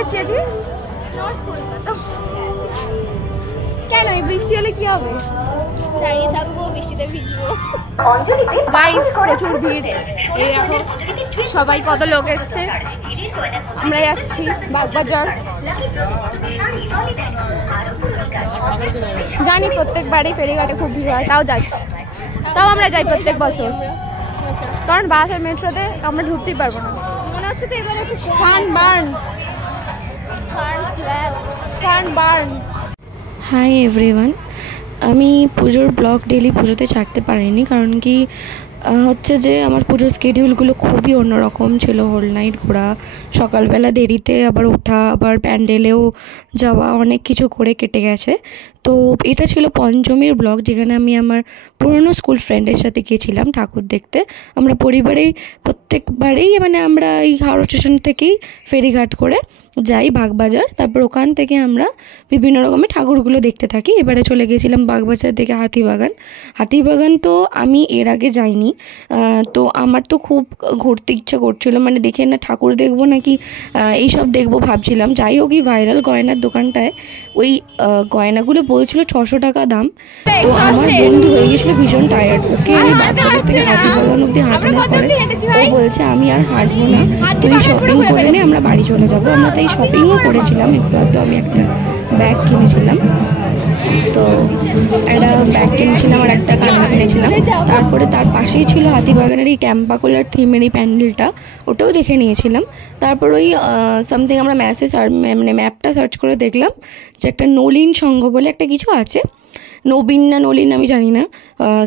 যাচ্ছি আজকে? কেন এই বৃষ্টি হলে কি হবে? দাঁড়িয়ে থাকবো, বৃষ্টিতে ভিজবো। গাইস প্রচুর ভিড়, এই দেখো সবাই কত লোক এসছে। আমরা যাচ্ছি বাগবাজার। জানি প্রত্যেকবারই ফেরিঘাটে খুব ভিড় হয়, তাও যাচ্ছি। তাও আমরা যাই প্রত্যেক বছর, কারণ বাস আর মেট্রোতে আমরা ঢুকতেই পারবো না। মনে হচ্ছে তো এবারে একটু সানবার্ন। হাই এভরিওয়ান, আমি পুজোর ব্লগ ডেলি পুজোতে ছাড়তে পারিনি, কারণ কি হচ্ছে যে আমার পুজোর স্কেডিউলগুলো খুবই অন্যরকম ছিল। হোল নাইট ঘোরা, সকালবেলা দেরিতে আবার ওঠা, আবার প্যান্ডেলেও যাওয়া, অনেক কিছু করে কেটে গেছে। তো এটা ছিল পঞ্চমীর ব্লগ, যেখানে আমি আমার পুরনো স্কুল ফ্রেন্ডের সাথে গিয়েছিলাম ঠাকুর দেখতে। আমরা পরিবারেই প্রত্যেকবারেই মানে আমরা এই হাওড়া স্টেশন থেকেই ফেরিঘাট করে যাই বাগবাজার, তারপর ওখান থেকে আমরা বিভিন্ন রকমের ঠাকুরগুলো দেখতে থাকি। এবারে চলে গিয়েছিলাম বাগবাজার থেকে হাতিবাগান তো আমি এর আগে যাইনি, তো আমার তো খুব ঘুরতে ইচ্ছা করছিল, মানে দেখে না ঠাকুর দেখবো নাকি এইসব দেখবো ভাবছিলাম। যাই হোক, এই ভাইরাল গয়নার দোকানটায় ওই গয়নাগুলো বলছিল 600 টাকা দাম। তো আমার বন্ধু হয়ে গেছিলো ভীষণ টায়ার্ড, ওকে আমি বাগবাজার থেকে হাতিবাগান অব্দি হাঁটানোর পরে ও বলছে আমি আর হাঁটবো না, তুই শপিং করে নে, আমরা বাড়ি চলে যাবো। আমরা তাই শপিংও করেছিলাম, একটু আমি একটা ব্যাগ কিনেছিলাম, তো একটা ব্যাগ কিনেছিলাম আর একটা কানের কিনেছিলাম। তারপরে তার পাশেই ছিল হাতিবাগানের এই ক্যাম্পাকুলার থিমের এই প্যান্ডেলটা, ওটাও দেখে নিয়েছিলাম। তারপর ওই সামথিং আমরা মানে ম্যাপটা সার্চ করে দেখলাম যে একটা নলিন সংঘ বলে একটা কিছু আছে, নবীন না নলিন আমি জানি না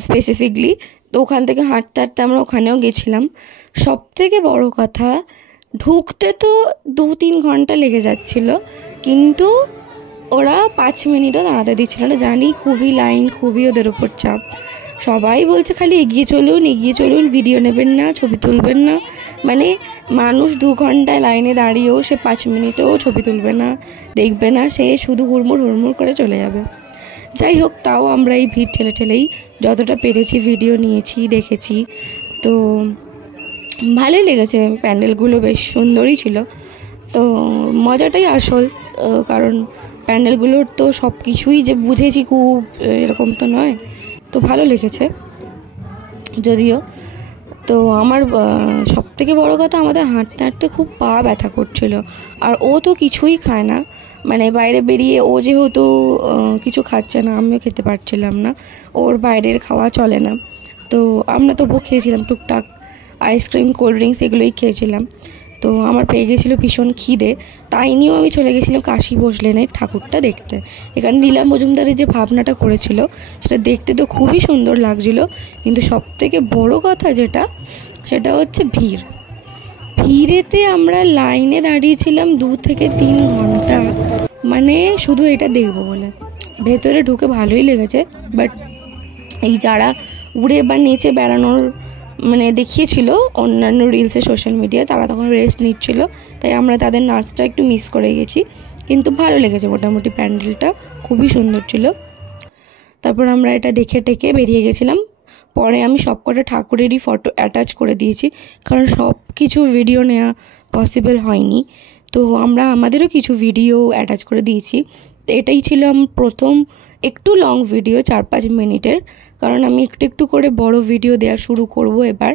স্পেসিফিকলি। তো ওখান থেকে হাঁটতে হাঁটতে আমরা ওখানেও গেছিলাম। সব থেকে বড়ো কথা, ঢুকতে তো 2-3 ঘন্টা লেগে যাচ্ছিল, কিন্তু ওরা 5 মিনিটও দাঁড়াতে দিচ্ছিল না। জানি খুবই লাইন, খুবই ওদের উপর চাপ। সবাই বলছে খালি এগিয়ে চলুন, ভিডিও নেবেন না, ছবি তুলবেন না। মানে মানুষ 2 ঘন্টায় লাইনে দাঁড়িয়েও সে 5 মিনিটেও ছবি তুলবে না, দেখবে না, সে শুধু হুড়মুড় করে চলে যাবে। যাই হোক, তাও আমরা এই ভিড় ঠেলেই যতটা পেরেছি ভিডিও নিয়েছি, দেখেছি। তো ভালোই লেগেছে, প্যান্ডেলগুলো বেশ সুন্দরই ছিল। তো মজাটাই আসল, কারণ প্যান্ডেলগুলোর তো সব কিছুই যে বুঝেছি খুব এরকম তো নয়। তো ভালো লেগেছে যদিও। তো আমার সবথেকে বড় কথা, আমাদের হাঁটতে হাঁটতে খুব পা ব্যথা করছিল। আর ও তো কিছুই খায় না, মানে বাইরে বেরিয়ে ও যেহেতু কিছু খাচ্ছে না, আমিও খেতে পারছিলাম না, ওর বাইরের খাওয়া চলে না। তো আমরা তবুও খেয়েছিলাম টুকটাক, আইসক্রিম, কোল্ড ড্রিঙ্কস এগুলোই খেয়েছিলাম। তো আমার পেয়ে গেছিলো ভীষণ খিদে, তাই নিয়েও আমি চলে গেছিলাম কাশী লেনের ঠাকুরটা দেখতে। এখানে লীলা মজুমদারের যে ভাবনাটা করেছিল সেটা দেখতে তো খুবই সুন্দর লাগছিল, কিন্তু সবথেকে বড় কথা যেটা, সেটা হচ্ছে ভিড়েতে আমরা লাইনে দাঁড়িয়েছিলাম 2 থেকে 3 ঘন্টা, মানে শুধু এটা দেখবো বলে। ভেতরে ঢুকে ভালোই লেগেছে, বাট এই যারা উড়ে বা নেচে বেড়ানোর মানে দেখিয়েছিল অন্যান্য রিলসে, সোশ্যাল মিডিয়ায়, তারা তখন রেস্ট নিচ্ছিল, তাই আমরা তাদের নাচটা একটু মিস করে গেছি। কিন্তু ভালো লেগেছে মোটামুটি, প্যান্ডেলটা খুবই সুন্দর ছিল। তারপর আমরা এটা দেখে টেকে বেরিয়ে গেছিলাম। পরে আমি সবকটা ঠাকুরেরই ফটো অ্যাটাচ করে দিয়েছি, কারণ সব কিছু ভিডিও নেওয়া পসিবল হয়নি। তো আমরা আমাদেরও কিছু ভিডিও অ্যাটাচ করে দিয়েছি। তো এটাই ছিল আমার প্রথম একটু লং ভিডিও, 4-5 মিনিটের, কারণ আমি একটু করে বড় ভিডিও দেওয়া শুরু করব এবার।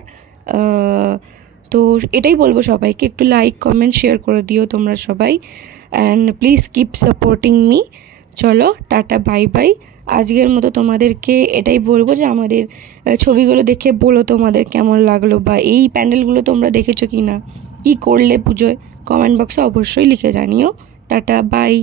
তো এটাই বলবো সবাইকে, একটু লাইক, কমেন্ট, শেয়ার করে দিও তোমরা সবাই, and please keep supporting me. চলো টাটা, বাই বাই। আজকের মতো তোমাদেরকে এটাই বলবো যে আমাদের ছবিগুলো দেখে বলো তোমাদের কেমন লাগলো, বা এই প্যান্ডেলগুলো তোমরা দেখেছো কি না, কী করলে পুজোয়, কমেন্ট বক্সে অবশ্যই লিখে জানিও। Tata, by.